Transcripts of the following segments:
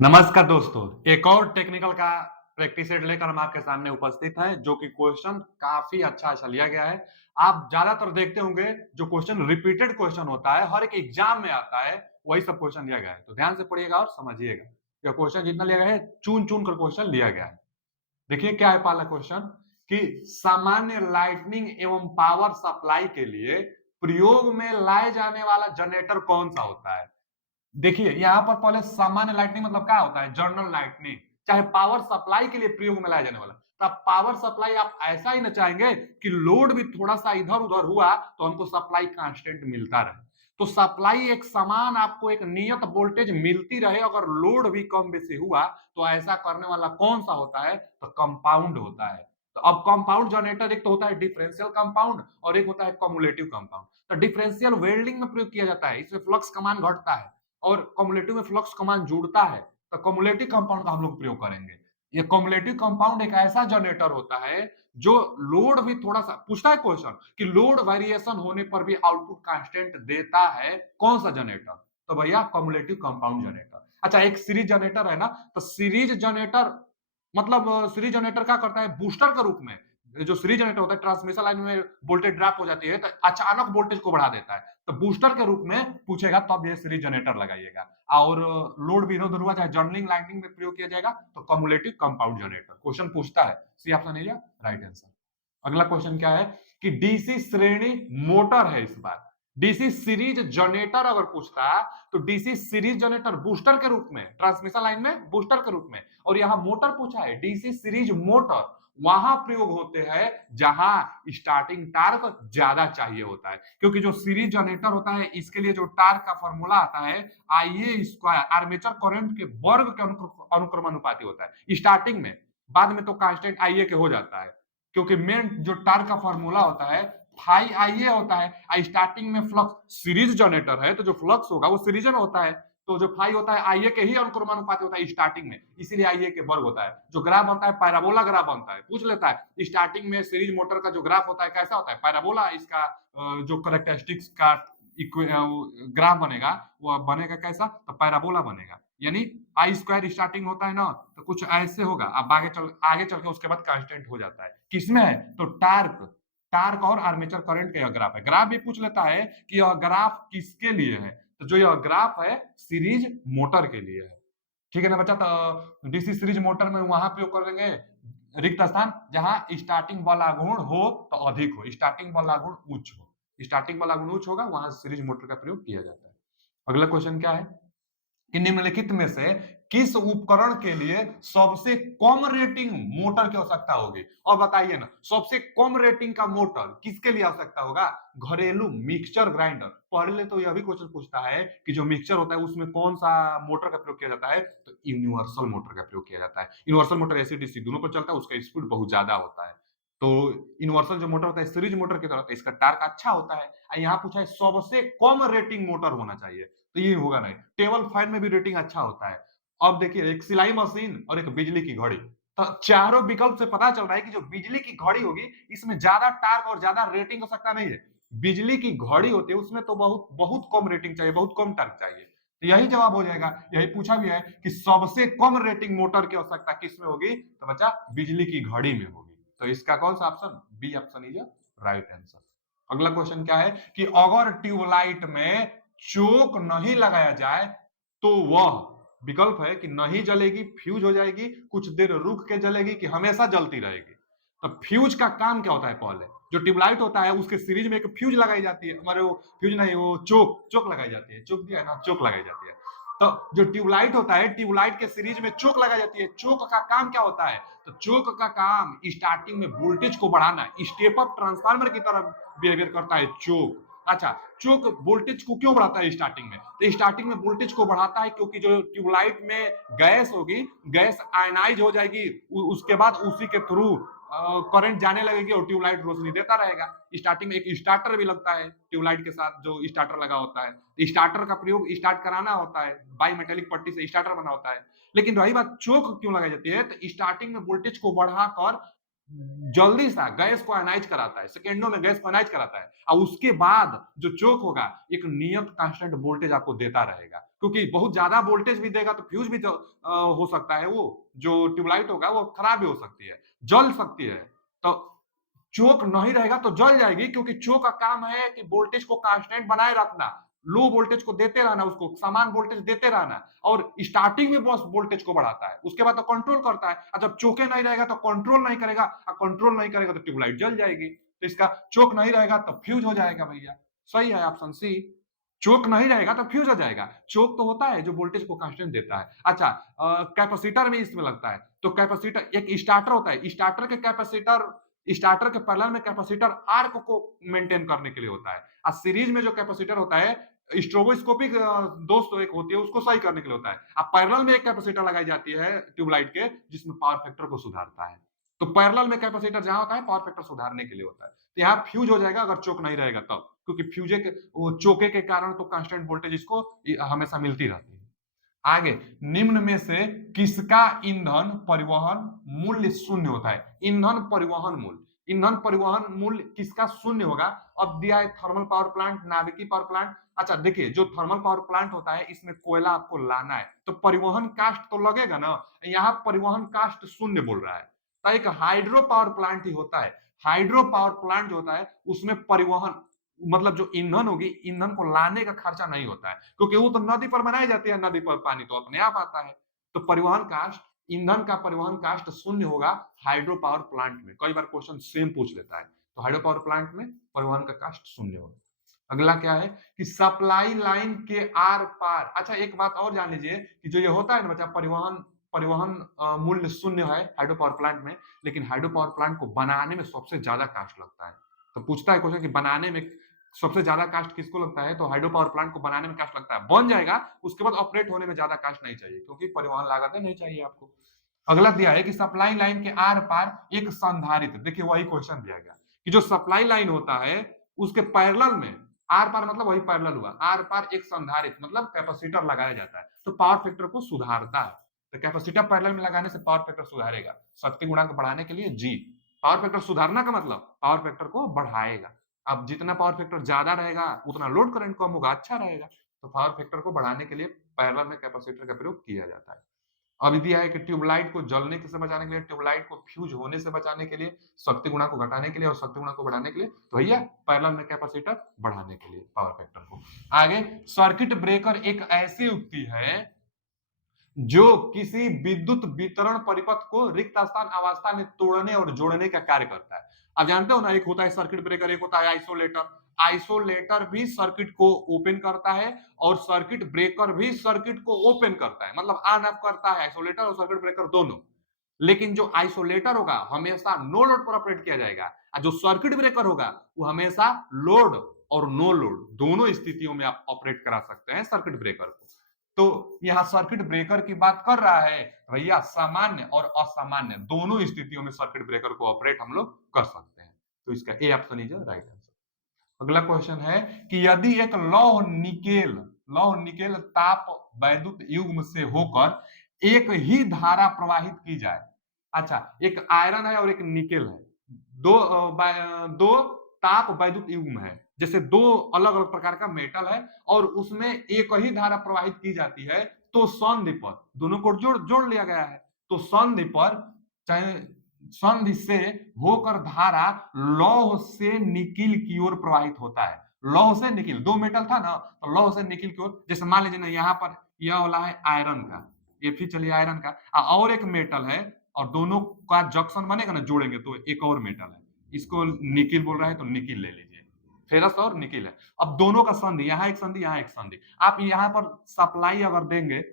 नमस्कार दोस्तों, एक और टेक्निकल का प्रैक्टिस सेट लेकर हम आपके सामने उपस्थित हैं, जो कि क्वेश्चन काफ़ी अच्छा लिया गया है। आप ज़्यादातर देखते होंगे जो क्वेश्चन रिपीटेड क्वेश्चन होता है, हर एक एग्ज़ाम में आता है, वही सब क्वेश्चन लिया गया है। तो ध्यान से पढ़िएगा और समझिएगा। यह क्वेश्चन जितना लिया गया है, चुन-चुन कर क्वेश्चन लिया गया है। देखिए क्या है पहला क्वेश्चन कि सामान्य लाइटनिंग एवं पावर सप्लाई के लिए प्रयोग में लाए जाने वाला जनरेटर कौन-सा होता है? देखिए यहाँ पर पहले सामान्य लाइटनिंग मतलब क्या होता है, जनरल लाइटनिंग, चाहे पावर सप्लाई के लिए प्रयोग में लाया जाने वाला। तो पावर सप्लाई आप ऐसा ही ना चाहेंगे कि लोड भी थोड़ा सा इधर उधर हुआ तो हमको सप्लाई कांस्टेंट मिलता रहे। तो सप्लाई एक समान आपको एक नियत वोल्टेज मिलती रहे, अगर लोड भी कम बेसी हुआ तो ऐसा करने वाला कौन सा होता है, तो कंपाउंड होता है। तो अब कंपाउंड जनरेटर एक तो होता है डिफरेंशियल कंपाउंड और एक होता है कम्युलेटिव कंपाउंड। तो डिफरेंशियल वेल्डिंग में प्रयोग किया जाता है, इसमें फ्लक्स का मान घटता है और कम्युलेटिव में फ्लक्स का मान जुड़ता है। तो कम्युलेटिव कंपाउंड का हम लोग प्रयोग करेंगे। ये कम्युलेटिव कंपाउंड एक ऐसा जनरेटर होता है जो लोड भी थोड़ा सा पूछता है क्वेश्चन कि लोड वेरिएशन होने पर भी आउटपुट कांस्टेंट देता है, कौन सा जनरेटर? तो भैया कम्युलेटिव कंपाउंड जनरेटर। अच्छा, एक सीरीज जनरेटर है ना, तो सीरीज जनरेटर मतलब सीरीज जनरेटर क्या करता है, बूस्टर के रूप में जो सीरीज जनरेटर होता है, ट्रांसमिशन लाइन में वोल्टेज ड्रॉप हो जाती है तो अचानक वोल्टेज को बढ़ा देता है। तो बूस्टर के रूप में पूछेगा तब ये सीरीज जनरेटर लगाइएगा। और लोड भी इधर उधर हुआ चाहे जर्नलिंग लाइटनिंग में प्रयोग किया जाएगा तो कम्युलेटिव कंपाउंड जनरेटर क्वेश्चन पूछता है। सी ऑप्शन है राइट आंसर। अगला क्वेश्चन क्या है कि डीसी श्रेणी मोटर है, इस बार डीसी सीरीज जनरेटर अगर पूछता तो डीसी सीरीज जनरेटर बूस्टर के रूप में ट्रांसमिशन लाइन में बूस्टर के रूप में, और यहां मोटर पूछा है डीसी सीरीज मोटर, वहां प्रयोग होते हैं जहां स्टार्टिंग टार्क ज्यादा चाहिए होता है। क्योंकि जो सीरीज जनरेटर होता है इसके लिए जो टार्क का फॉर्मूला आता है आईए स्क्वायर आर्मेचर करंट के वर्ग के अनुक्रमानुपाती होता है स्टार्टिंग में। बाद में तो कांस्टेंट आईए के हो जाता है, क्योंकि मेन जो टार्क का फॉर्मूला होता है फाई आईए होता है। स्टार्टिंग में फ्लक्स सीरीज जनरेटर है तो जो फ्लक्स होगा वो सीरीजन होता है, तो जो फाई होता है आईए के ही अनुक्रमानुपाती होता है स्टार्टिंग में, इसीलिए आईए के वर्ग होता है। जो ग्राफ बनता है पैराबोला ग्राफ बनता है, पूछ लेता है स्टार्टिंग में सीरीज मोटर का जो ग्राफ होता है कैसा होता है, पैराबोला। इसका जो करेक्टरिस्टिक्स का ग्राफ बनेगा वो बनेगा कैसा, तो पैराबोला बनेगा। यानी आई स्क्वायर स्टार्टिंग होता है ना, तो कुछ ऐसे होगा। अब आगे चल के उसके बाद कांस्टेंट हो जाता है। किसमें है, तो टार्क टार्क और आर्मेचर करंट का यह ग्राफ है। ग्राफ भी पूछ लेता है कि यह ग्राफ किसके लिए है, तो जो यह ग्राफ है सीरीज मोटर के लिए है। ठीक है ना बच्चा, तो डीसी सीरीज मोटर में वहां प्रयोग करेंगे रिक्त स्थान जहां स्टार्टिंग वाला गुण हो तो अधिक हो, स्टार्टिंग वाला गुण उच्च हो, स्टार्टिंग वाला गुण उच्च होगा वहां सीरीज मोटर का प्रयोग किया जाता है। अगला क्वेश्चन क्या है कि निम्नलिखित में से किस उपकरण के लिए सबसे कम रेटिंग मोटर की आवश्यकता होगी? और बताइए ना, सबसे कम रेटिंग का मोटर किसके लिए आवश्यकता होगा? घरेलू मिक्सचर ग्राइंडर। पहले तो यह भी क्वेश्चन पूछता है कि जो मिक्सचर होता है उसमें कौन सा मोटर का प्रयोग किया जाता है, तो यूनिवर्सल मोटर का प्रयोग किया जाता है। यूनिवर्सल मोटर एसी डीसी दोनों पर चलता है, उसका स्पीड बहुत ज्यादा होता है। तो यूनिवर्सल जो मोटर होता है सीरीज मोटर की तरह होता है, इसका टार्क अच्छा होता है। यहाँ पूछा है सबसे कम रेटिंग मोटर होना चाहिए, तो ये होगा नहीं। टेबल फैन में भी रेटिंग अच्छा होता है। अब देखिए एक सिलाई मशीन और एक बिजली की घड़ी, तो चारों विकल्प से पता चल रहा है कि जो बिजली की घड़ी होगी इसमें ज्यादा टार्क और ज्यादा रेटिंग हो सकता नहीं है। बिजली की घड़ी होती है उसमें तो बहुत बहुत कम रेटिंग चाहिए, बहुत कम टार्क चाहिए। तो यही जवाब हो जाएगा। यही पूछा भी है कि सबसे कम रेटिंग मोटर की आवश्यकता किसमें होगी, तो बच्चा बिजली की घड़ी में होगी। तो इसका कौन सा option, B option is right answer. अगला क्वेश्चन क्या है कि अगर ट्यूबलाइट में चोक नहीं लगाया जाए तो वह विकल्प है कि नहीं जलेगी, फ्यूज हो जाएगी, कुछ देर रुक के जलेगी, कि हमेशा जलती रहेगी। तो फ्यूज का काम क्या होता है, पहले जो ट्यूबलाइट होता है उसके सीरीज में एक फ्यूज लगाई जाती है, हमारे वो फ्यूज नहीं, वो चोक चोक लगाई जाती है, चोक दिया है ना, चोक लगाई जाती है। तो जो ट्यूबलाइट होता है ट्यूबलाइट के सीरीज में चोक लगाई जाती है। चोक का काम क्या होता है, तो चोक का काम स्टार्टिंग में वोल्टेज को बढ़ाना, स्टेप अप ट्रांसफार्मर की तरह बिहेवियर करता है चोक। अच्छा, चोक वोल्टेज को क्यों बढ़ाता है स्टार्टिंग में, तो स्टार्टिंग में वोल्टेज को बढ़ाता है क्योंकि जो ट्यूबलाइट में गैस होगी, गैस आयनाइज हो जाएगी, उसके बाद उसी के थ्रू करंट जाने लगेगी और ट्यूबलाइट रोशनी देता रहेगा। स्टार्टिंग में एक स्टार्टर भी लगता है ट्यूबलाइट के साथ, जो स्टार्टर लगा होता है। स्टार्टर का प्रयोग स्टार्ट कराना होता है, बाई मेटेलिक पट्टी से स्टार्टर बना होता है। लेकिन रही बात चोक क्यों लगाई जाती है, तो स्टार्टिंग में वोल्टेज को बढ़ाकर जल्दी सा गैस को आयनाइज कराता है, सेकेंडों में गैस को आयनाइज कराता है, और उसके बाद जो चोक होगा एक नियत कांस्टेंट वोल्टेज आपको देता रहेगा, क्योंकि बहुत ज्यादा वोल्टेज भी देगा तो फ्यूज भी हो सकता है, वो जो ट्यूबलाइट होगा वो खराब भी हो सकती है, जल सकती है। तो चोक नहीं रहेगा तो जल जाएगी, क्योंकि चोक का काम है कि वोल्टेज को कांस्टेंट बनाए रखना, लो वोल्टेज को देते रहना, उसको समान वोल्टेज देते रहना, और स्टार्टिंग में बस वोल्टेज को बढ़ाता है, उसके बाद तो कंट्रोल करता है। और जब चोके नहीं रहेगा तो कंट्रोल नहीं करेगा, और कंट्रोल नहीं करेगा तो ट्यूबलाइट जल जाएगी। तो इसका चोक नहीं रहेगा तो फ्यूज हो जाएगा भैया। सही है ऑप्शन सी। चोक नहीं रहेगा तो फ्यूज हो जाएगा। चोक तो होता है जो वोल्टेज को कांस्टेंट देता है। अच्छा, कैपेसिटर भी इसमें लगता है। तो कैपेसिटर एक स्टार्टर होता है, स्टार्टर के पैरेलल में कैपेसिटर आर्क को मेंटेन करने के लिए होता है, और सीरीज में जो कैपेसिटर होता है स्ट्रोबोस्कोपिक दोस्त एक होती है, उसको सही करने के लिए होता है। अब पैरेलल में एक कैपेसिटर लगाई जाती है ट्यूबलाइट के, जिसमें पावर फैक्टर को सुधारता है। तो पैरेलल में कैपेसिटर जहां होता है पावर फैक्टर सुधारने के लिए होता है। तो यहाँ फ्यूज हो जाएगा अगर चोक नहीं रहेगा तब, क्योंकि फ्यूजे के वो चोके के कारण तो कांस्टेंट वोल्टेज इसको हमेशा मिलती रहती है। आगे, निम्न में से किसका ईंधन परिवहन मूल्य शून्य होता है? ईंधन परिवहन मूल्य किसका शून्य होगा? अब दिया है थर्मल पावर प्लांट, नाभिकीय पावर प्लांट। अच्छा देखिए, जो थर्मल पावर प्लांट होता है इसमें कोयला आपको लाना है, तो परिवहन कास्ट तो लगेगा ना, यहाँ परिवहन कास्ट शून्य बोल रहा है। तो एक हाइड्रो पावर प्लांट ही होता है। हाइड्रो पावर प्लांट जो होता है उसमें परिवहन मतलब जो ईंधन होगी, ईंधन को लाने का खर्चा नहीं होता है, क्योंकि वो तो नदी पर बनाई जाती है, नदी पर पानी तो अपने आप आता है। तो परिवहन कास्ट, ईंधन का परिवहन कास्ट शून्य होगा हाइड्रो पावर प्लांट में। कई बार क्वेश्चन सेम पूछ लेता है, तो हाइड्रो पावर प्लांट में परिवहन का कास्ट शून्य होगा। अगला क्या है कि सप्लाई लाइन के आर पार। अच्छा एक बात और जान लीजिए कि जो ये होता है ना बच्चा, परिवहन परिवहन मूल्य शून्य है हाइड्रो पावर प्लांट में, लेकिन हाइड्रो पावर प्लांट को बनाने में सबसे ज्यादा कास्ट लगता है। तो पूछता है क्वेश्चन कि बनाने में सबसे ज्यादा कास्ट किसको लगता है, तो हाइड्रो पावर प्लांट को बनाने में कास्ट लगता है। बन जाएगा, उसके बाद ऑपरेट होने में ज्यादा कास्ट नहीं चाहिए, क्योंकि परिवहन लागत नहीं चाहिए आपको। अगला दिया है कि सप्लाई लाइन के आर पार एक संधारित्र। देखिए वही क्वेश्चन दिया गया कि जो सप्लाई लाइन होता है उसके पैरेलल में, आर पार मतलब वही पैरेलल हुआ, आर पार एक संधारित्र मतलब कैपेसिटर लगाया जाता है, तो पावर फैक्टर को सुधारता है। तो कैपेसिटर पैरेलल में लगाने से पावर फैक्टर सुधारेगा। शक्ति गुणांक बढ़ाने के लिए जी। पावर फैक्टर सुधारना का मतलब पावर फैक्टर को बढ़ाएगा। अब जितना पावर फैक्टर ज्यादा रहेगा उतना लोड करंट कम होगा, अच्छा रहेगा। तो पावर फैक्टर को बढ़ाने के लिए पैरेलल में कैपेसिटर का प्रयोग किया जाता है। अब दिया है कि ट्यूबलाइट को जलने से बचाने के लिए, ट्यूबलाइट को फ्यूज होने से बचाने के लिए, शक्ति गुणा को घटाने के लिए और शक्ति गुणा को बढ़ाने के लिए, तो भैया पैरेलल में कैपेसिटर बढ़ाने के लिए पावर फैक्टर को। आगे, सर्किट ब्रेकर एक ऐसी युक्ति है जो किसी विद्युत वितरण परिपथ को रिक्त स्थान अवस्था में तोड़ने और जोड़ने का कार्य करता है। अब जानते हो ना, एक होता है सर्किट ब्रेकर, एक होता है आइसोलेटर। आइसोलेटर भी सर्किट को ओपन करता है और सर्किट ब्रेकर भी सर्किट को ओपन करता है, मतलब ऑन ऑफ करता है आइसोलेटर और सर्किट ब्रेकर दोनों। लेकिन जो आइसोलेटर होगा हमेशा नो लोड पर ऑपरेट किया जाएगा, और जो सर्किट ब्रेकर होगा वो हमेशा लोड और नो लोड दोनों स्थितियों में आप ऑपरेट करा सकते हैं सर्किट ब्रेकर को। तो यहां सर्किट ब्रेकर की बात कर रहा है भैया, सामान्य और असामान्य दोनों स्थितियों में सर्किट ब्रेकर को ऑपरेट हम लोग कर सकते हैं। तो इसका A option is right answer. अगला क्वेश्चन है कि यदि एक लौह निकेल ताप वैद्युत युग्म से होकर एक ही धारा प्रवाहित की जाए। अच्छा, एक आयरन है और एक निकेल है, दो ताप वैद्युत युग्म है, जैसे दो अलग अलग प्रकार का मेटल है और उसमें एक ही धारा प्रवाहित की जाती है, तो संधि पर दोनों को जोड़ जोड़ लिया गया है। तो संधि पर चाहे संधि से होकर धारा लौह से निकिल की ओर प्रवाहित होता है। लौह से निकिल, दो मेटल था ना, तो लौह से निकिल की ओर, जैसे मान लीजिए ना यहाँ पर यह वाला है आयरन का, ये फिर चलिए आयरन का, और एक मेटल है, और दोनों का जंक्शन बनेगा ना, जोड़ेंगे तो एक और मेटल है, इसको निकिल बोल रहा है तो निकिल ले लीजिए। फेरस और निकिल है। अब दोनों का संधि, यहाँ एक संधि यहाँ एक संधि, आप यहाँ पर सप्लाई अगर देंगे,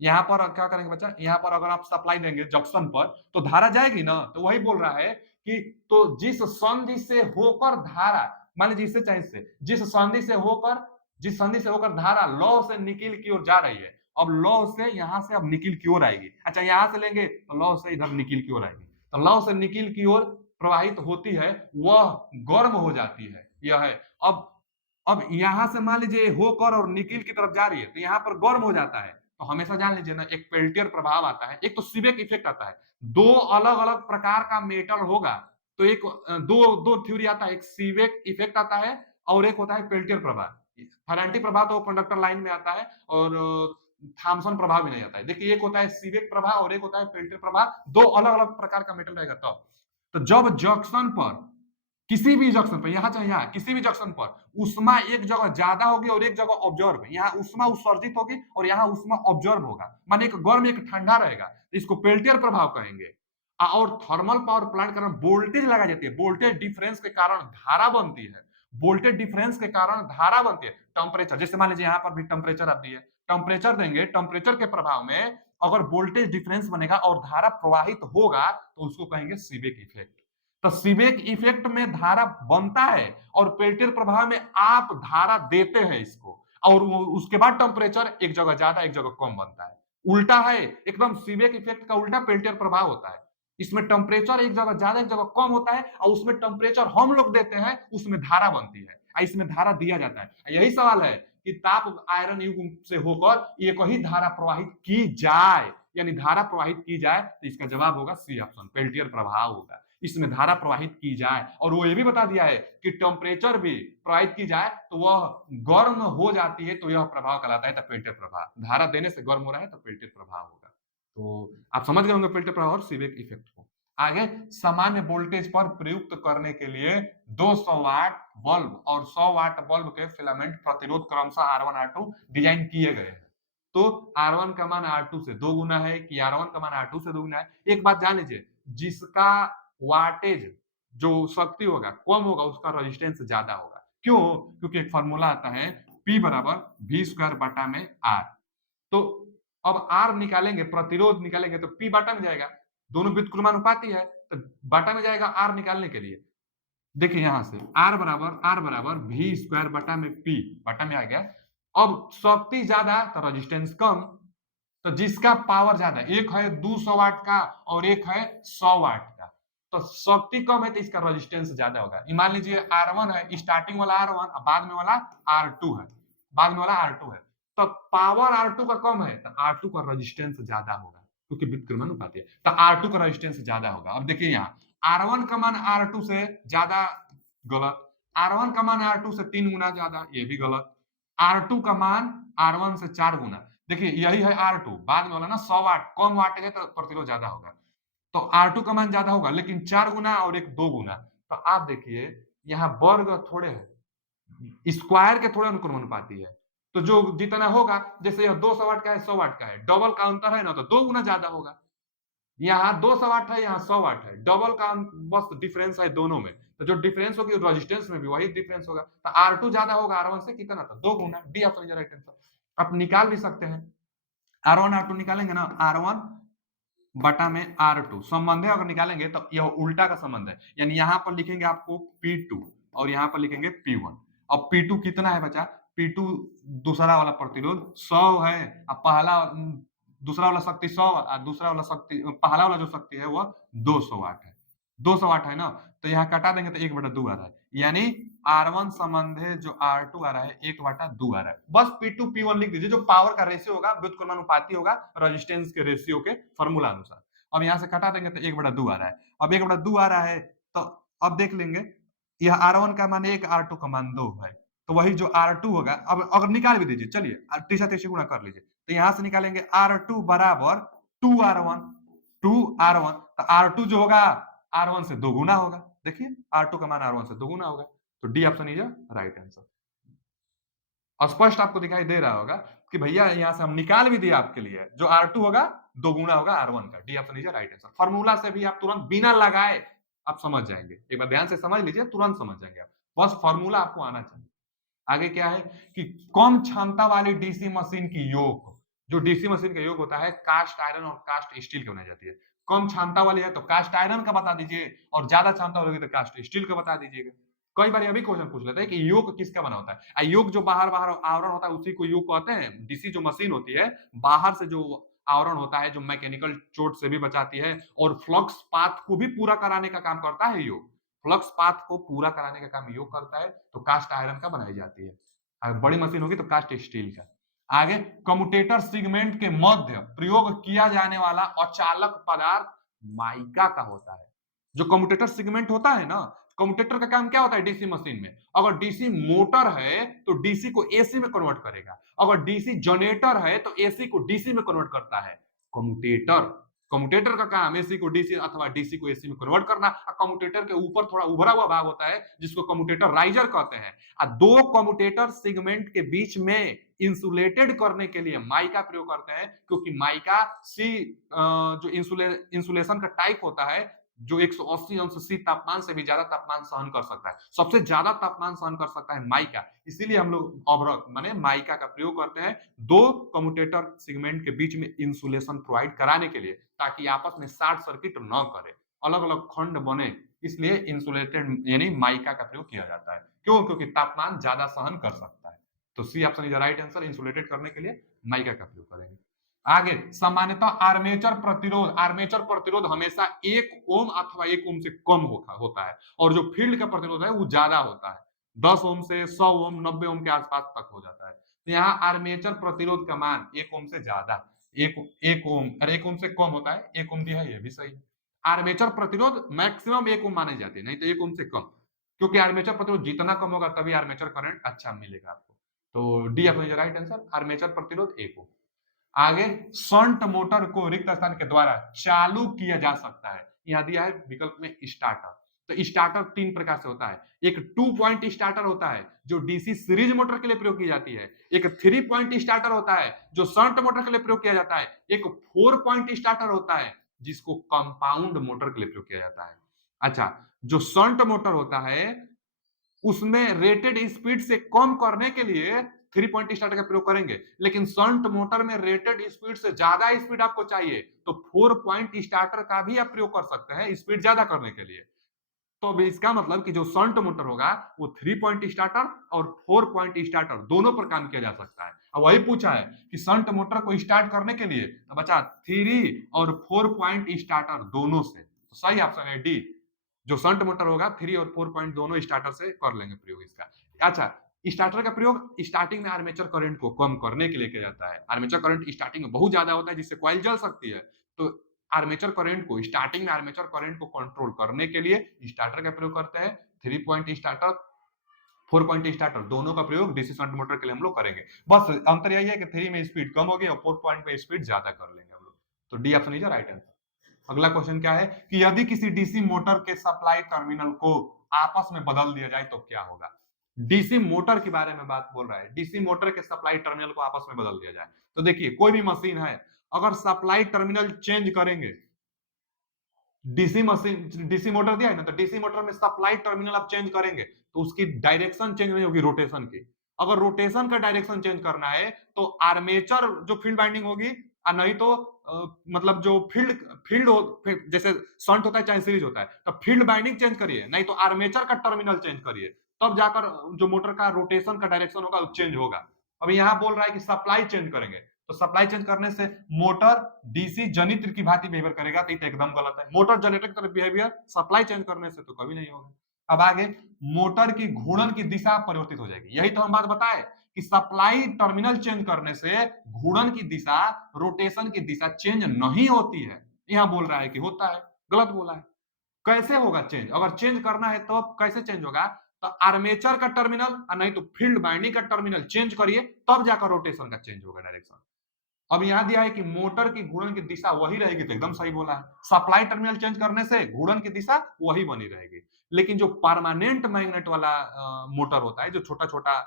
यहाँ पर क्या करेंगे बच्चा, यहाँ पर अगर आप सप्लाई देंगे जंक्शन पर तो धारा जाएगी ना, तो वही बोल रहा है कि तो जिस संधि से होकर धारा, मान लीजिए इससे चाहे इससे, जिस संधि से होकर धारा लौह से निकिल की ओर जा रही है, अब लौह से यहां से अब निकिल की ओर आएगी। अच्छा यहां से लेंगे तो लौह से इधर निकिल की ओर आएगी, तो लौह से निकिल की ओर प्रवाहित होती है, वह गर्म हो जाती है, यह है। अब यहां से मान लीजिए होकर और निकिल की तरफ जा रही है, तो यहां पर गर्म हो जाता है, तो हमेशा जान लीजिए ना, एक पेल्टियर प्रभाव आता है, एक तो सीबेक इफेक्ट आता है। दो अलग अलग प्रकार का मेटल होगा तो एक दो दो थ्योरी आता है, एक सीबेक इफेक्ट आता है और एक होता है पेल्टियर प्रभाव। फेरांटी प्रभाव तो कंडक्टर लाइन में आता है और थॉम्सन प्रभाव भी नहीं आता है। देखिए, एक होता है सीबेक प्रभाव और एक होता है पेल्टियर प्रभाव, दो अलग अलग प्रकार का मेटल रहेगा तब। तो जब जंक्शन पर, किसी भी जंक्शन पर, यहाँ चाहे यहाँ, किसी भी जंक्शन पर ऊष्मा एक जगह ज्यादा होगी और एक जगह ऑब्जर्व, यहाँ ऊष्मा उत्सर्जित होगी और यहाँ ऊष्मा ऑब्जर्व होगा, माने एक गर्म एक ठंडा रहेगा, इसको पेल्टियर प्रभाव कहेंगे। और थर्मल पावर प्लांट के कारण वोल्टेज लगाई जाती है, वोल्टेज डिफरेंस के कारण धारा बनती है, वोल्टेज डिफरेंस के कारण धारा बनती है। टेम्परेचर, जैसे मान लीजिए यहाँ पर भी टेम्परेचर आप दिए, टेम्परेचर देंगे, टेम्परेचर के प्रभाव में अगर वोल्टेज डिफरेंस बनेगा और धारा प्रवाहित होगा तो उसको कहेंगे सीबेक इफेक्ट। तो सीबेक इफेक्ट में धारा बनता है और पेल्टियर प्रभाव में आप धारा देते हैं इसको, और उसके बाद टेम्परेचर एक जगह ज्यादा एक जगह कम बनता है। उल्टा है एकदम, सीबेक इफेक्ट का उल्टा पेल्टियर प्रभाव होता है। इसमें टेम्परेचर एक जगह ज्यादा एक जगह कम होता है और उसमें टेम्परेचर हम लोग देते हैं, उसमें धारा बनती है, इसमें धारा दिया जाता है। यही सवाल है कि ताप आयरन युग से होकर एक ही धारा प्रवाहित की जाए, यानी धारा प्रवाहित की जाए, तो इसका जवाब होगा सी ऑप्शन, पेल्टियर प्रभाव होगा। इसमें धारा प्रवाहित की जाए, और वो ये भी बता दिया है कि टेम्परेचर भी प्रवाहित की जाए तो वह गर्म हो जाती है, तो यह प्रभाव कहलाता है पेल्टियर प्रभाव। धारा देने से गर्म हो रहा है तो पेल्टियर प्रभाव होगा। तो आप समझ गए होंगे पेल्टियर प्रभाव और सीबेक इफेक्ट को। आगे, सामान्य वोल्टेज पर प्रयुक्त करने के लिए 200 वाट बल्ब और 100 वाट बल्ब के फिलामेंट प्रतिरोध क्रमशः R1 R2 डिजाइन किए गए हैं। तो R1 का मान R2 से 2 गुना है कि R1 का मान R2 से 2 गुना है। एक बात जान लीजिए, जिसका वाटेज जो शक्ति होगा कम होगा उसका रेजिस्टेंस ज्यादा होगा। क्यों? क्योंकि एक फॉर्मूला आता है P बराबर V स्क्वायर बटा में R। तो अब R निकालेंगे, प्रतिरोध निकालेंगे तो P बाटा में जाएगा, दोनों व्युत्क्रमानुपाती है तो बाटा में जाएगा R निकालने के लिए। देखिए यहां से R बराबर V स्क्वायर बटा में P बाटा में आ गया। अब शक्ति ज्यादा तो रेजिस्टेंस कम, तो जिसका पावर ज्यादा, एक है 200 वाट का और एक है 100 वाट का, तो शक्ति कम है तो इसका रेजिस्टेंस ज्यादा होगा। मान लीजिए R1 है, स्टार्टिंग वाला R1 और बाद में वाला R2 है, बाद में वाला R2 है, तो पावर R2 का कम है तो R2 का रेजिस्टेंस ज्यादा होगा, क्योंकि व्युत्क्रमानुपाती है, तो R2 का रेजिस्टेंस ज्यादा होगा। अब देखिए यहाँ R1 का मान R2 से ज्यादा, गलत। R1 का मान R2 से 3 गुना ज्यादा, ये भी गलत। R2 का मान R1 से 4 गुना, देखिए यही है R2, बाद में वाला ना 100 वाट, कम वाट है तो प्रतिरोध ज्यादा होगा, तो R2 का मान ज्यादा होगा, लेकिन 4 गुना और एक 2 गुना। तो आप देखिए यहाँ वर्ग थोड़े है, स्क्वायर के थोड़े अनुक्रमानुपाती है, तो जो जितना होगा, जैसे यह 200 वाट का है 100 वाट का है, डबल का अंतर है ना, तो 2 गुना ज्यादा होगा। यहाँ 200 वाट है, यहाँ 100 वाट है, डबल का बस डिफरेंस है दोनों में, तो जो डिफरेंस होगी रेजिस्टेंस में भी वही डिफरेंस होगा, तो R2 ज्यादा होगा R1 से, कितना था 2 गुना। D option right answer. आप निकाल भी सकते हैं, R1 R2 निकालेंगे ना, R1 बटा में R2 संबंध है, अगर निकालेंगे तो यह उल्टा का संबंध है, यानी यहाँ पर लिखेंगे आपको P2 और यहाँ पर लिखेंगे P1। अब P2 कितना है बचा, P2 दूसरा वाला प्रतिरोध 100 है, अब पहला दूसरा वाला शक्ति 100 और दूसरा वाला शक्ति, पहला वाला जो शक्ति है वह 200 वाट है, 200 वाट है ना, तो यहाँ कटा देंगे तो 1/2 आ रहा है, यानी R1 संबंध है जो R2 आ रहा है 1/2 आ रहा है। बस P2 P1 लिख दीजिए, जो पावर का रेशियो होगा व्युत्क्रमानुपाती होगा रेजिस्टेंस के रेशियो के फॉर्मूला अनुसार। अब यहाँ से कटा देंगे तो 1/2 आ रहा है। अब 1/2 आ रहा है तो अब देख लेंगे, यह R1 का मान 1, R2 का मान 2 है, तो वही जो R2 होगा, अब अगर निकाल भी दीजिए, चलिए तीसरा तीसरी गुणा कर लीजिए, तो यहाँ से निकालेंगे R2 बराबर 2R1, 2R1, तो R2 जो होगा R1 से 2 गुना होगा, देखिए R2 का मान R1 से 2 गुना होगा, तो D option is right answer. स्पष्ट आपको दिखाई दे रहा होगा कि भैया यहाँ से हम निकाल भी दिया आपके लिए, जो R2 होगा 2 गुना होगा R1 का, D option is right answer. Formula से भी आप तुरंत बिना लगाए आप समझ जाएंगे, एक बार ध्यान से समझ लीजिए, तुरंत समझ जाएंगे आप, बस फॉर्मूला आपको आना चाहिए। आगे क्या है कि कम क्षमता वाली डीसी मशीन की योग, जो डीसी मशीन का योग होता है कास्ट आयरन और कास्ट स्टील की बनाई जाती है। कम क्षमता वाली है तो कास्ट आयरन का बता दीजिए, और ज्यादा क्षमता वाली तो कास्ट स्टील का बता दीजिएगा। कई बार अभी क्वेश्चन पूछ लेते हैं कि योग किसका बना होता है, योग जो बाहर बाहर आवरण होता है उसी को योग कहते हैं। डीसी जो मशीन होती है, बाहर से जो आवरण होता है जो मैकेनिकल चोट से भी बचाती है और फ्लक्स पाथ को भी पूरा कराने का काम करता है योग, फ्लक्स पाथ को पूरा कराने का काम योग करता है, तो कास्ट आयरन का बनाई जाती है। अगर बड़ी मशीन होगी तो कास्ट स्टील का। आगे कम्यूटेटर सेगमेंट के मध्य प्रयोग किया जाने वाला अचालक पदार्थ माइका का होता है। जो कम्यूटेटर सेगमेंट होता है ना, कम्यूटेटर का काम क्या होता है डीसी मशीन में, अगर डीसी मोटर है तो डीसी को एसी में कन्वर्ट करेगा, अगर डीसी जनरेटर है तो एसी को डीसी में कन्वर्ट करता है कम्यूटेटर। कम्यूटेटर का काम एसी को डीसी अथवा डीसी को एसी में कन्वर्ट करना। कम्यूटेटर के ऊपर थोड़ा उभरा हुआ भाग होता है जिसको कम्यूटेटर राइजर कहते हैं। दो कम्यूटेटर सेगमेंट के बीच में इंसुलेटेड करने के लिए माइका प्रयोग करते हैं, क्योंकि माइका सी जो इंसुलेशन का टाइप होता है जो 180 अंश सी तापमान से भी ज्यादा तापमान सहन कर सकता है, सबसे ज्यादा तापमान सहन कर सकता है माइका, इसीलिए हम लोग अवरक माने माइका का प्रयोग करते हैं दो कम्यूटेटर सेगमेंट के बीच में इंसुलेशन प्रोवाइड कराने के लिए, ताकि आपस में शॉर्ट सर्किट न करे, अलग अलग खंड बने, इसलिए इंसुलेटेड यानी माइका का प्रयोग किया जाता है। क्यों? क्योंकि तापमान ज्यादा सहन कर सकता है। तो C option is the right answer, insulated करने के लिए माइका का प्रयोग करेंगे। आगे सामान्यतः आर्मेचर प्रतिरोध हमेशा 1 ओम अथवा 1 ओम से कम होता है, और जो फील्ड का प्रतिरोध है वो ज्यादा होता है, 10 ओम से 100 ओम 90 ओम के आसपास तक हो जाता है। तो यहाँ आर्मेचर प्रतिरोध का मान 1 ओम से ज्यादा, एक ओम, अरे 1 ओम से कम होता है, 1 ओम दिया है, ये भी सही। आर्मेचर प्रतिरोध मैक्सिमम 1 ओम माने जाते हैं, नहीं तो 1 ओम से कम, क्योंकि आर्मेचर प्रतिरोध जितना कम होगा तभी आर्मेचर करंट अच्छा मिलेगा आपको। तो डी अपना राइट आंसर, आर्मेचर प्रतिरोध 1 ओम। आगे शंट मोटर को रिक्त स्थान के द्वारा चालू किया जा सकता है, यहां दिया है विकल्प में स्टार्टर। तो स्टार्टर 3 प्रकार से होता है, एक 2 पॉइंट स्टार्टर होता है जो डीसी सीरीज मोटर के लिए प्रयोग की जाती है, एक 3 पॉइंट स्टार्टर होता है जो शंट मोटर के लिए प्रयोग किया जाता है, एक 4 पॉइंट स्टार्टर होता है जिसको कंपाउंड मोटर के लिए प्रयोग किया जाता है। अच्छा, जो शंट मोटर होता है उसमें रेटेड स्पीड से कम करने के लिए 3 पॉइंट स्टार्टर का प्रयोग करेंगे, लेकिन शंट मोटर में रेटेड स्पीड से ज्यादा स्पीड आपको चाहिए तो 4 पॉइंट स्टार्टर का भी आप प्रयोग कर सकते हैं स्पीड ज्यादा करने के लिए। तो अब इसका मतलब कि जो शंट मोटर होगा वो 3 पॉइंट स्टार्टर और 4 पॉइंट स्टार्टर दोनों पर काम किया जा सकता है। अब वही पूछा है कि शंट मोटर को स्टार्ट करने के लिए तो बचा 3 और 4 पॉइंट स्टार्टर दोनों से, तो सही ऑप्शन है डी। जो शंट मोटर होगा 3 और 4 पॉइंट दोनों स्टार्टर से कर लेंगे प्रयोग इसका। अच्छा, स्टार्टर का प्रयोग स्टार्टिंग में आर्मेचर करंट को कम करने के लिए किया जाता है। आर्मेचर करंट स्टार्टिंग में बहुत ज्यादा होता है जिससे कॉइल जल सकती है, तो आर्मेचर करंट को स्टार्टिंग में आर्मेचर करंट को कंट्रोल करने के लिए स्टार्टर का प्रयोग करते हैं। 3 पॉइंट स्टार्टर 4 पॉइंट स्टार्टर दोनों का प्रयोग डीसी शंट मोटर के लिए हम लोग करेंगे। बस अंतर यही है कि 3 में स्पीड कम होगी और 4 पॉइंट में स्पीड ज्यादा कर लेंगे हम लोग। तो D option is right answer. अगला क्वेश्चन क्या है कि यदि किसी डीसी मोटर के सप्लाई टर्मिनल को आपस में बदल दिया जाए तो क्या होगा। डीसी मोटर के बारे में बात बोल रहा है, डीसी मोटर के सप्लाई टर्मिनल को आपस में बदल दिया जाए तो देखिए कोई भी मशीन है अगर सप्लाई टर्मिनल चेंज करेंगे, डीसी मशीन डीसी मोटर दिया है ना, तो डीसी मोटर में सप्लाई टर्मिनल आप चेंज करेंगे तो उसकी डायरेक्शन चेंज नहीं होगी रोटेशन की। अगर रोटेशन का डायरेक्शन चेंज करना है तो आर्मेचर जो फील्ड बाइंडिंग होगी और नहीं तो मतलब जो फील्ड फील्ड हो जैसे शंट होता है चाहे सीरीज होता है तो फील्ड बाइंडिंग चेंज करिए, नहीं तो आर्मेचर का टर्मिनल चेंज करिए, तब जाकर जो मोटर का रोटेशन का डायरेक्शन होगा वो चेंज होगा। अब यहाँ बोल रहा है कि सप्लाई चेंज करेंगे, तो सप्लाई चेंज करने से मोटर डीसी जनित्र की भांति बिहेवियर करेगा तो एकदम गलत है। मोटर जनरेटर की तरह बिहेवियर सप्लाई चेंज करने से तो कभी नहीं होगा। अब आगे मोटर की घूर्णन की दिशा परिवर्तित हो जाएगी, यही तो हम बात बताए कि सप्लाई टर्मिनल चेंज करने से घूर्णन की दिशा रोटेशन की दिशा चेंज नहीं होती है। यहां बोल रहा है कि होता है, गलत बोला है। कैसे होगा चेंज, अगर चेंज करना है तो कैसे चेंज होगा, तो आर्मेचर का टर्मिनल और नहीं तो फील्ड बाइंडिंग का टर्मिनल चेंज करिए तब जाकर रोटेशन का चेंज होगा डायरेक्शन। अब यहां दिया है कि मोटर की घूर्णन की दिशा वही रहेगी तो एकदम सही बोला है, सप्लाई टर्मिनल चेंज करने से घूर्णन की दिशा वही बनी रहेगी। लेकिन जो परमानेंट मैग्नेट वाला मोटर होता है, जो छोटा छोटा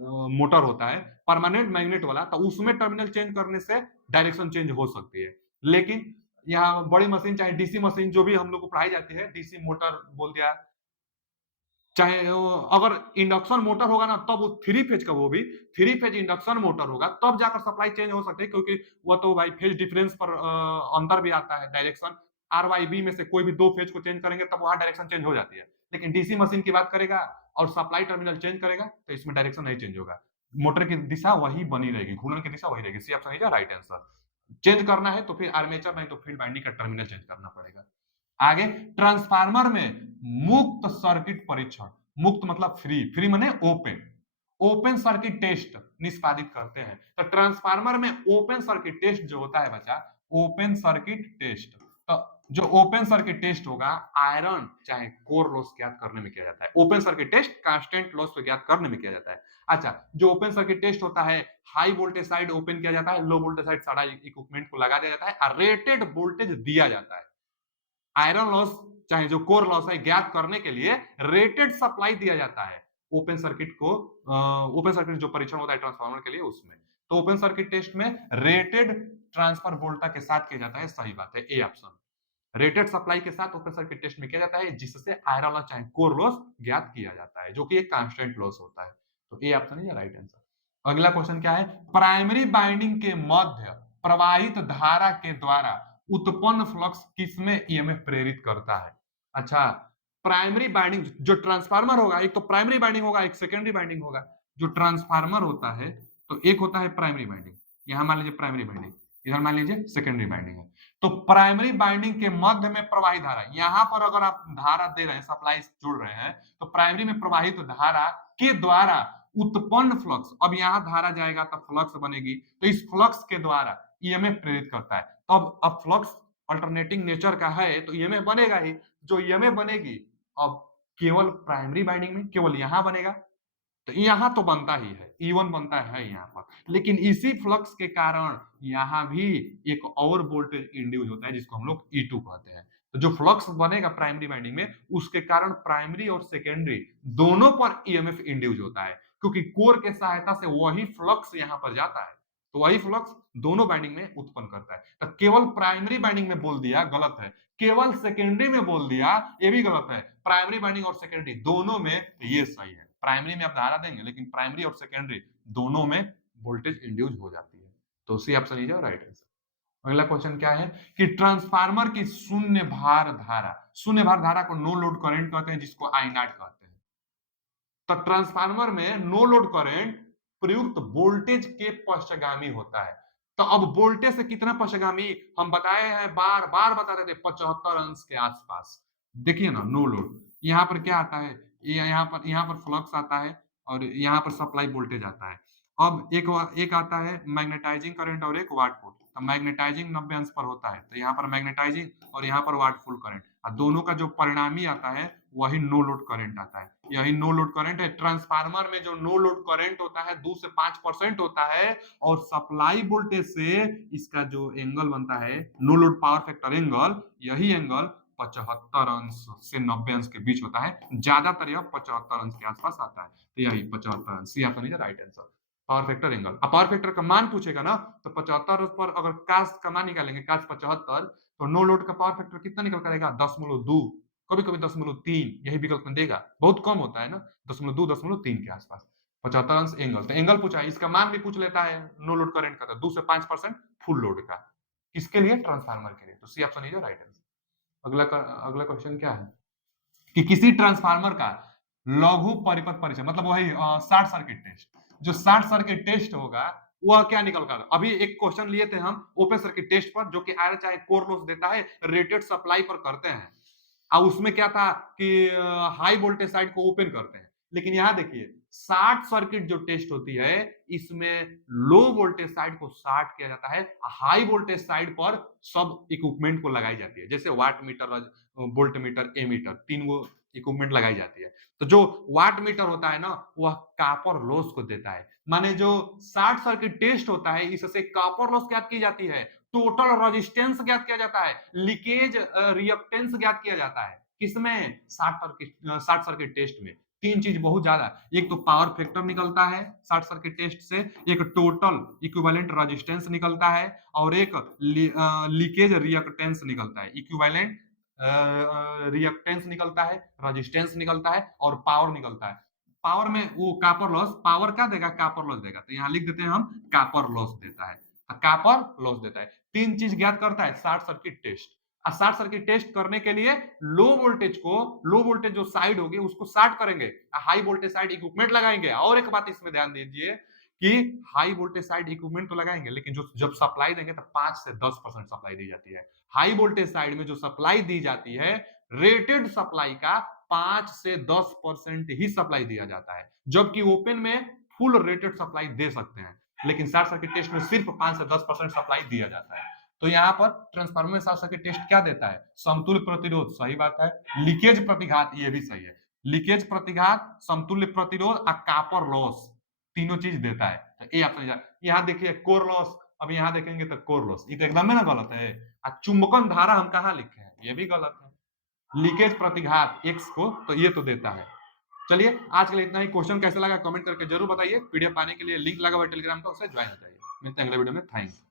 मोटर होता है परमानेंट मैग्नेट वाला, तो उसमें टर्मिनल चेंज करने से डायरेक्शन चेंज हो सकती है। लेकिन यहाँ बड़ी मशीन चाहे डीसी मशीन जो भी हम लोग को पढ़ाई जाती है, डीसी मोटर बोल दिया, चाहे अगर इंडक्शन मोटर होगा ना तब वो 3 फेज का, वो भी 3 फेज इंडक्शन मोटर होगा तब जाकर सप्लाई चेंज हो सकती है, क्योंकि वो तो भाई फेज डिफरेंस पर अंतर भी आता है, डायरेक्शन आर वाई बी में से कोई भी 2 फेज को चेंज करेंगे तब वहां डायरेक्शन चेंज हो जाती है। लेकिन डीसी मशीन की बात करेगा और सप्लाई टर्मिनल चेंज करेगा तो इसमें डायरेक्शन नहीं चेंज होगा, मोटर की दिशा वही बनी रहेगी, घूर्णन की दिशा वही रहेगी। C option is right answer. Change करना है तो फिर आर्मेचर नहीं तो फील्ड बाइंडिंग का टर्मिनल चेंज करना पड़ेगा। आगे ट्रांसफार्मर में मुक्त सर्किट परीक्षण, मुक्त मतलब फ्री, फ्री माने ओपन, ओपन सर्किट टेस्ट निष्पादित करते हैं। तो ट्रांसफार्मर में ओपन सर्किट टेस्ट जो होता है बच्चा, ओपन सर्किट टेस्ट, तो जो ओपन सर्किट टेस्ट होगा आयरन चाहे कोर लॉस ज्ञात करने में किया जाता है। Open circuit test constant loss को ज्ञात करने में किया जाता है। अच्छा, जो ओपन सर्किट टेस्ट होता है, हाई वोल्टेज साइड ओपन किया जाता है, लो वोल्टेज साइड सारा इक्विपमेंट को लगा दिया जाता है और रेटेड वोल्टेज दिया जाता है। आयरन लॉस चाहे जो कोर लॉस है ज्ञात करने के लिए रेटेड सप्लाई दिया जाता है ओपन सर्किट को। ओपन सर्किट जो परीक्षण होता है ट्रांसफार्मर के लिए उसमें, तो ओपन सर्किट टेस्ट में रेटेड ट्रांसफर वोल्टा के साथ किया जाता है। सही बात है, ए ऑप्शन। रेटेड सप्लाई के साथ ओपन सर्किट टेस्ट में किया जाता है जिससे आयरन लॉस चाहे कोर लॉस ज्ञात किया जाता है, जो कि एक कांस्टेंट लॉस होता है। तो ए ऑप्शन है राइट आंसर। अगला क्वेश्चन क्या है, प्राइमरी बाइंडिंग के मध्य प्रवाहित धारा के द्वारा उत्पन्न फ्लक्स किसमें ईएमएफ प्रेरित करता है। अच्छा, प्राइमरी बाइंडिंग जो ट्रांसफार्मर होगा, एक तो प्राइमरी बाइंडिंग होगा, एक सेकेंडरी बाइंडिंग होगा। जो ट्रांसफार्मर होता है तो एक होता है प्राइमरी बाइंडिंग, यहां मान लीजिए प्राइमरी बाइंडिंग, इधर मान लीजिए सेकेंडरी बाइंडिंग है। तो प्राइमरी बाइंडिंग के मध्य में प्रवाहित धारा, यहां पर अगर आप धारा दे रहे हैं, सप्लाई जोड़ रहे हैं, तो प्राइमरी में प्रवाहित धारा के द्वारा उत्पन्न फ्लक्स, अब यहां धारा जाएगा तो फ्लक्स बनेगी, तो इस फ्लक्स के द्वारा ईएमएफ प्रेरित करता है। तो अब फ्लक्स अल्टरनेटिंग नेचर का है तो ईएमएफ बनेगा ही। जो ईएमएफ बनेगी अब केवल प्राइमरी बाइंडिंग में केवल यहां बनेगा, तो यहां तो बनता ही है, E1 बनता है यहां पर, लेकिन इसी फ्लक्स के कारण यहां भी एक और वोल्टेज इंड्यूस होता है जिसको हम लोग E2 कहते हैं। तो जो फ्लक्स बनेगा प्राइमरी बाइंडिंग में उसके कारण प्राइमरी और सेकेंडरी दोनों पर ईएमएफ इंड्यूस होता है, क्योंकि कोर के सहायता से वही फ्लक्स यहां पर जाता है, तो वही फ्लक्स दोनों बाइंडिंग में उत्पन्न करता है। तो केवल प्राइमरी बाइंडिंग में बोल दिया गलत है, केवल सेकेंडरी में बोल दिया ये भी गलत है। प्राइमरी बाइंडिंग और सेकेंडरी दोनों में ये सही है। प्राइमरी में आप धारा देंगे लेकिन प्राइमरी और सेकेंडरी दोनों में वोल्टेज इंड्यूस हो जाती है। तो C option is right answer. अगला क्वेश्चन क्या है कि ट्रांसफार्मर की शून्य भार धारा को नो लोड करंट कहते हैं, जिसको आई नॉट कहते हैं। तो ट्रांसफार्मर में नो लोड करंट प्रयुक्त वोल्टेज के पश्चगामी होता है। तो अब वोल्टेज से कितना पश्चगामी हम बताए हैं, बार बार बताते थे 75 अंश के आसपास। देखिए ना, नो लोड यहाँ पर क्या आता है, यहाँ पर फ्लक्स आता है और यहाँ पर सप्लाई वोल्टेज आता है। अब एक आता है मैग्नेटाइजिंग करंट और एक वाट फुल। तो मैग्नेटाइजिंग 90 अंश पर होता है, तो यहाँ पर मैग्नेटाइजिंग और यहाँ पर वाट फुल करंट, और दोनों का जो परिणामी आता है वही नो लोड करंट आता है। यही नो लोड करंट है। ट्रांसफार्मर में जो नो लोड करंट होता है 2 से 5% होता है, और सप्लाई वोल्टेज से इसका जो एंगल बनता है no load power factor angle, यही एंगल 75 अंश से 90 अंश के बीच होता है। ज्यादातर यह 75 अंश के आसपास आता है, तो यही 75 अंश, C option is right answer. Power factor angle, अब पावर फैक्टर का मान पूछेगा ना, तो 75 पर अगर कास का मान निकालेंगे, कास 75, तो नो लोड का पावर फैक्टर कितना निकल करेगा, 10.2, कभी कभी 10.3, यही विकल्प में देगा, बहुत कम होता है ना, 10.2 10.3 के आसपास। 75 अंश एंगल, तो एंगल पूछा है, इसका मान भी पूछ लेता है नो लोड करंट का, तो 2 से 5% फुल लोड का, किसके लिए, ट्रांसफार्मर के लिए। तो C option is right answer. अगला क्वेश्चन क्या है कि किसी ट्रांसफार्मर का लघु परिपथ परिचय, मतलब वही शॉर्ट सर्किट टेस्ट, जो शॉर्ट सर्किट टेस्ट होगा वह क्या निकल कर, अभी एक क्वेश्चन लिए थे हम ओपन सर्किट टेस्ट पर, जो कि आयरन चाहे कोर लॉस देता है, रेटेड सप्लाई पर करते हैं, और उसमें क्या था कि हाई वोल्टेज साइड को ओपन करते हैं। लेकिन यहां देखिए शॉर्ट सर्किट जो टेस्ट होती है, इसमें लो वोल्टेज साइड को शॉर्ट किया जाता है, हाई वोल्टेज साइड पर सब इक्विपमेंट को लगाई जाती है, जैसे wattmeter, voltmeter, ammeter, 3 वो इक्विपमेंट लगाई जाती है। तो जो वाट मीटर होता है ना, वह कॉपर लॉस को देता है, माने जो शॉर्ट सर्किट टेस्ट होता है इससे कॉपर लॉस ज्ञात की जाती है, टोटल रेजिस्टेंस ज्ञात किया जाता है, लीकेज रिएक्टेंस ज्ञात किया जाता है, किसमें, शॉर्ट सर्किट टेस्ट में। 3 चीज बहुत ज्यादा, एक तो पावर फैक्टर निकलता है शॉर्ट सर्किट टेस्ट से, एक टोटल इक्विवेलेंट रेजिस्टेंस निकलता है, और एक लीकेज रिएक्टेंस निकलता है। इक्विवेलेंट रिएक्टेंस निकलता है, रेजिस्टेंस निकलता है, और पावर निकलता है। पावर में वो कॉपर लॉस, पावर क्या देगा, कॉपर लॉस देगा, तो यहाँ लिख देते हैं हम कॉपर लॉस देता है, कॉपर लॉस देता है। 3 चीज ज्ञात करता है short circuit test. Short circuit test करने के लिए लो वोल्टेज जो साइड होगी उसको शॉर्ट करेंगे, हाई वोल्टेज साइड इक्विपमेंट लगाएंगे। और एक बात इसमें ध्यान दीजिए कि हाई वोल्टेज साइड इक्विपमेंट तो लगाएंगे, लेकिन जो जब सप्लाई देंगे तो 5 से 10% सप्लाई दी जाती है। हाई वोल्टेज साइड में जो सप्लाई दी जाती है, रेटेड सप्लाई का 5 से 10% ही सप्लाई दिया जाता है, जबकि ओपन में फुल रेटेड सप्लाई दे सकते हैं, लेकिन शॉर्ट सर्किट टेस्ट में सिर्फ 5 से 10% सप्लाई दिया जाता है। तो यहाँ पर ट्रांसफार्मर में शॉर्ट सर्किट टेस्ट क्या देता है? समतुल्य प्रतिरोध, सही बात है। लीकेज प्रतिघात, ये भी सही है। लीकेज प्रतिघात, समतुल्य प्रतिरोध और कॉपर लॉस, तीनों चीज देता है। तो ये ऑप्शन, यहाँ देखिए कोर लॉस, अब यहाँ देखेंगे तो कोर लॉस, ये तो एकदम में ना गलत है। चुंबकन धारा हम कहाँ लिखे हैं? ये भी गलत है। लीकेज प्रतिघात एक्स को तो ये तो देता है। चलिए आज के लिए इतना ही। क्वेश्चन कैसा लगा कमेंट करके जरूर बताइए। पीडीएफ पाने के लिए लिंक लगा हुआ है टेलीग्राम का, उससे ज्वाइन हो जाइए। मिलते हैं अगले वीडियो में। थैंक्स।